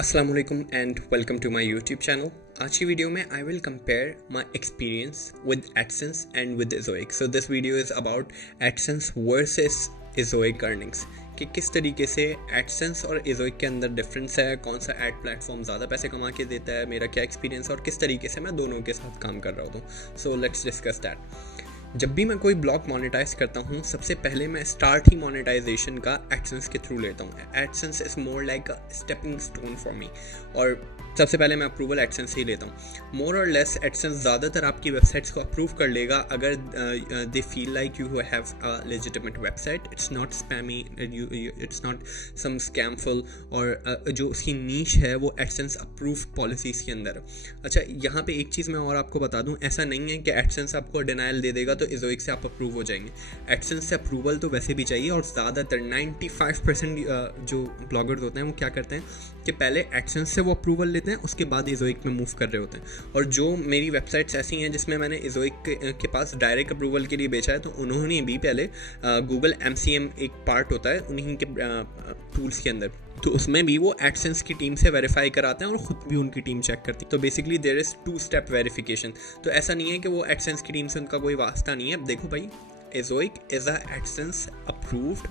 अस्सलाम वालेकुम and welcome to my YouTube channel. आज की वीडियो में I will compare my experience with AdSense and with Ezoic. So this video is about AdSense versus Ezoic earnings, कि किस तरीके से एडसेंस और इज़ोइक के अंदर डिफरेंस है, कौन सा एड प्लेटफॉर्म ज़्यादा पैसे कमा के देता है, मेरा क्या एक्सपीरियंस और किस तरीके से मैं दोनों के साथ काम कर रहा होता हूँ। So let's discuss that. जब भी मैं कोई ब्लॉग मोनेटाइज करता हूँ, सबसे पहले मैं स्टार्ट ही मोनेटाइजेशन का एडसेंस के थ्रू लेता हूँ। AdSense is more like a stepping stone for me, और सबसे पहले मैं अप्रूवल एडसेंस ही लेता हूँ। मोर और लेस एडसेंस ज़्यादातर आपकी वेबसाइट्स को अप्रूव कर लेगा अगर they feel like you have a legitimate website, it's not spammy, it's not some scamful, और जो उसकी नीश है वो एडसेंस अप्रूव पॉलिसीज़ के अंदर है। अच्छा, यहाँ पे एक चीज़ मैं और आपको बता दूँ, ऐसा नहीं है कि एडसेंस आपको डिनाइल दे देगा तो इज़ोइक से आप अप्रूव हो जाएंगे। एडसेंस से अप्रूवल तो वैसे भी चाहिए, और ज़्यादातर 95% जो ब्लॉगर्स होते हैं वो क्या करते हैं कि पहले एडसेंस से वो अप्रूवल लेते हैं, उसके बाद इज़ोइक में मूव कर रहे होते हैं। और जो मेरी वेबसाइट्स ऐसी हैं जिसमें मैंने इज़ोइक के पास डायरेक्ट अप्रूवल के लिए बेचा है, तो उन्होंने भी पहले गूगल MCM एक पार्ट होता है उन्हीं के टूल्स के अंदर, तो उसमें भी वो एडसेंस की टीम से वेरीफाई कराते हैं और ख़ुद भी उनकी टीम चेक करती है। तो बेसिकली देयर इज़ 2-स्टेप वेरिफिकेशन। तो ऐसा नहीं है कि वो एडसेंस की टीम से उनका कोई वास्ता नहीं है। देखो भाई, Ezoic is a AdSense approved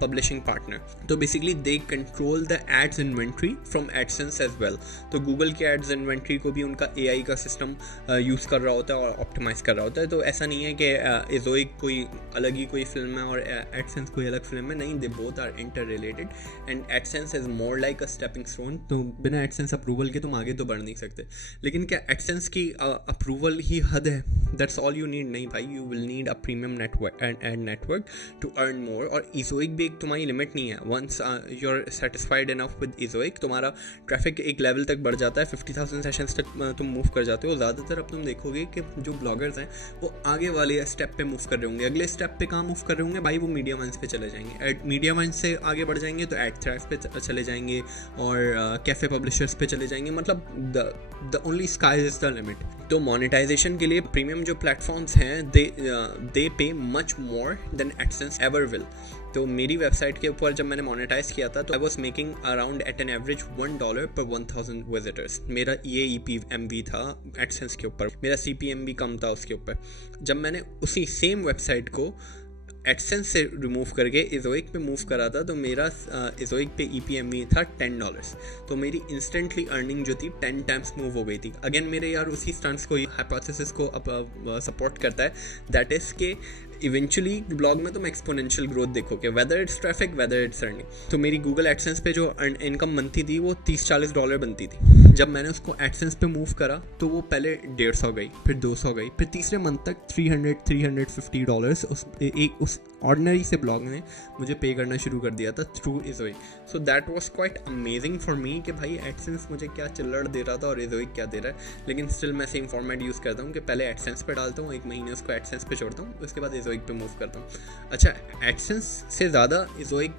publishing partner, तो basically they control the ads inventory from AdSense as well. तो गूगल के एड्स इन्वेंट्री को भी उनका AI का सिस्टम यूज़ कर रहा होता है और ऑप्टिमाइज़ कर रहा होता है। तो ऐसा नहीं है कि इज़ोइक कोई अलग ही कोई फिल्म है और एडसेंस कोई अलग फिल्म है, नहीं, they both are inter related and AdSense is more like a stepping stone. तो बिना एडसेंस अप्रूवल के तुम आगे तो बढ़ नहीं सकते। लेकिन क्या एडसेंस की अप्रूवल ही हद है? That's all you need? नहीं भाई, you will need a premium network ad network to earn more. और इज़ोइक भी एक तुम्हारी लिमिट नहीं है। Once you are satisfied enough with Ezoic, तुम्हारा ट्रैफिक एक लेवल तक बढ़ जाता है, 50,000 सेशंस तक तुम मूव कर जाते हो। ज़्यादातर अब तुम देखोगे कि जो ब्लॉगर्स हैं वो आगे वाले स्टेप पे मूव कर रहे होंगे, अगले स्टेप पे कहाँ मूव कर रहे होंगे भाई, वो मीडिया वंस पे चले जाएंगे। मीडिया वंस से आगे बढ़ जाएंगे तो एड थ्रैश पे चले जाएंगे और कैफ़े पब्लिशर्स पे चले जाएंगे। मतलब the only sky is the limit. तो मोनेटाइजेशन के लिए प्रीमियम जो प्लेटफॉर्म्स हैं they pay much more than AdSense ever will. तो मेरी वेबसाइट के ऊपर जब मैंने मोनेटाइज किया था तो I was making around at an average $1 पर 1000 विजिटर्स। मेरा ये EPMV था एडसेंस के ऊपर, मेरा CPM भी कम था उसके ऊपर। जब मैंने उसी सेम वेबसाइट को एडसेंस से रिमूव करके इज़ोइक पे मूव करा था, तो मेरा इज़ोइक पे EPMV था $10। तो मेरी इंस्टेंटली अर्निंग जो थी 10 टाइम्स मूव हो गई थी। अगेन मेरे यार उसी स्टैंड्स को, हाइपोथेसिस को सपोर्ट करता है, दैट इज़ के इवेंचुअली ब्लॉग में तुम एक्सपोनेंशियल ग्रोथ देखोगे, whether it's traffic, whether it's earning. तो मेरी गूगल एडसेंस पे जो इनकम बनती थी वो $30-40 बनती थी। जब मैंने उसको एडसेंस पे मूव करा तो वो पहले 150 गई, फिर 200 गई, फिर तीसरे मंथ तक $350 उस ऑर्डिनरी से ब्लॉग ने मुझे पे करना शुरू कर दिया था through Ezoic. So that was quite amazing for me कि भाई एडसेंस मुझे क्या चिल्लड़ दे रहा था और इज़ोइक क्या दे रहा है। लेकिन स्टिल मैं सेम फॉर्मेट यूज़ करता हूँ कि पहले एडसेंस पे डालता हूँ, 1 महीने उसको एडसेंस पे छोड़ता हूँ, उसके बाद इज़ोइक पे मूव करता हूँ। अच्छा, एडसेंस से ज़्यादा इज़ोइक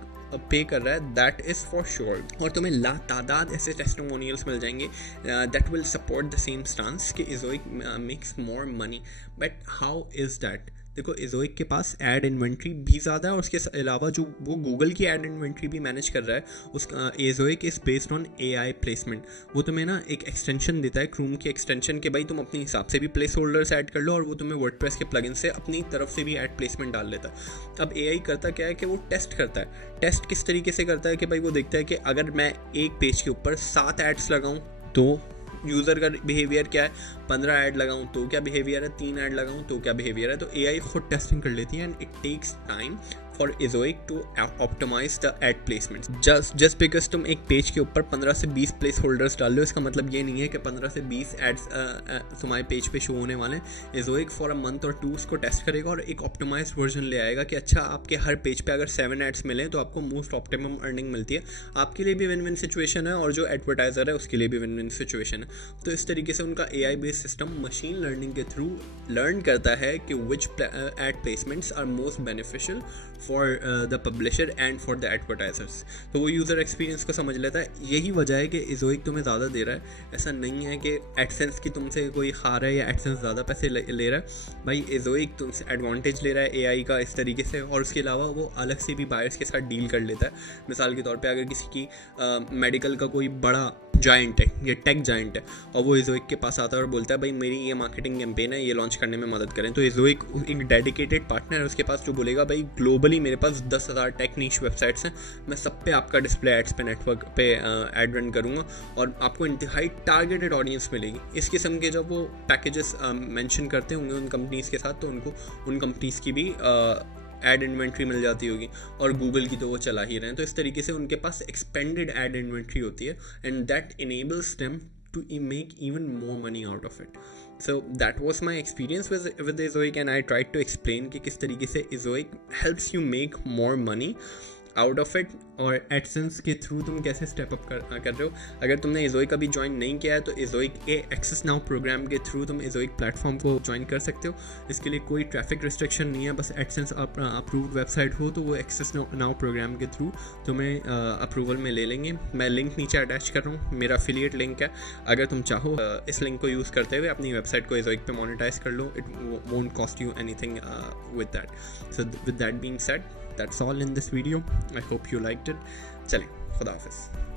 पे कर रहा है, दैट इज़ फॉर श्योर। और तुम्हें लातादाद ऐसे टेस्टिमोनियल्स मिल जाएंगे that will support the same stance कि Ezoic makes more money. But how is that? देखो, इज़ोइक के पास एड इन्वेंट्री भी ज़्यादा है और उसके अलावा जो वो गूगल की एड इन्वेंट्री भी मैनेज कर रहा है, उसका Ezoic is based on AI placement. वो तुम्हें ना एक एक्सटेंशन देता है, क्रूम की एक्सटेंशन, के भाई तुम अपने हिसाब से भी प्लेस होल्डर्स ऐड कर लो, और वो तुम्हें वर्डप्रेस के प्लगइन से अपनी तरफ से भी एड प्लेसमेंट डाल लेता है। अब AI करता क्या है कि वो टेस्ट करता है। टेस्ट किस तरीके से करता है कि भाई वो देखता है कि अगर मैं एक पेज के ऊपर 7 एड्स लगाऊँ तो यूज़र का बिहेवियर क्या है, 15 ऐड लगाऊं तो क्या बिहेवियर है, 3 ऐड लगाऊं तो क्या बिहेवियर है। तो AI खुद टेस्टिंग कर लेती है and it takes time for Ezoic to optimise the ad placements. Just because तुम एक पेज के ऊपर 15 से 20 प्लेस होल्डर्स डाल लो, इसका मतलब ये नहीं है कि 15 से 20 एड्स तुम्हारे पेज पे शो होने वाले हैं। इज़ोइक फॉर अ मंथ और 2 उसको टेस्ट करेगा और एक ऑप्टिमाइज वर्जन ले आएगा कि अच्छा, आपके हर पेज पे अगर 7 एड्स मिलें तो आपको मोस्ट ऑप्टिमम अर्निंग मिलती है। आपके लिए भी विन विन सिचुएशन है और जो एडवर्टाइजर है उसके लिए भी विन विन सिचुएशन है। तो इस तरीके से उनका AI based system machine learning के थ्रू लर्न करता है कि which ad placements are most beneficial for the publisher and for the advertisers. तो वो यूज़र एक्सपीरियंस को समझ लेता है। यही वजह है कि इज़ोइक तुम्हें ज़्यादा दे रहा है। ऐसा नहीं है कि एडसेंस की तुमसे कोई खा रहा है या एडसेंस ज़्यादा पैसे ले रहा है। भाई इज़ोइक तुमसे एडवांटेज ले रहा है एआई का इस तरीके से, और उसके अलावा वो अलग से भी बायर्स के साथ डील कर लेता है। मिसाल के तौर पे अगर किसी की मेडिकल का कोई बड़ा जाइंट है, ये टेक जाइंट है, और वो इज़ोइक के पास आता है और बोलता है भाई मेरी ये मार्केटिंग कैंपेन है, ये लॉन्च करने में मदद करें, तो इज़ोइक एक डेडिकेटेड पार्टनर है उसके पास जो बोलेगा भाई ग्लोबली मेरे पास 10,000 टेक नीश वेबसाइट्स हैं, मैं सब पे आपका डिस्प्ले एड्स पे नेटवर्क पे एड रन करूँगा और आपको इंतहाई टारगेटेड ऑडियंस मिलेगी। इस किस्म के जब वो पैकेजेस मेंशन करते होंगे उन कंपनीज़ के साथ, तो उनको उन कंपनीज़ की भी एड इन्वेंट्री मिल जाती होगी, और गूगल की तो वो चला ही रहे हैं। तो इस तरीके से उनके पास एक्सपेंडेड एड इन्वेंट्री होती है, and that enables them to make even more money out of it. So that was my experience with Ezoic, and I tried to explain कि किस तरीके से Ezoic helps you make more money out of it, और AdSense के through तुम कैसे step up कर रहे हो। अगर तुमने इज़ोइक अभी ज्वाइन नहीं किया है तो इज़ोइक के एक्सेस नाउ प्रोग्राम के थ्रू तुम इज़ोइक प्लेटफॉर्म को ज्वाइन कर सकते हो। इसके लिए कोई ट्रैफिक रिस्ट्रिक्शन नहीं है, बस एडसेंस अप्रूव्ड वेबसाइट हो तो वो एक्सेस नाउ प्रोग्राम के थ्रू तुम्हें अप्रूवल में ले लेंगे। मैं लिंक नीचे अटैच कर रहा हूँ, मेरा एफिलिएट लिंक है। अगर तुम चाहो इस लिंक को यूज़ करते हुए अपनी वेबसाइट को इज़ोइक पे मोनेटाइज कर लो, it won't cost you anything with that. So with that being said, that's all in this video. I hope you liked it. चलिए, खुदा हाफिज़।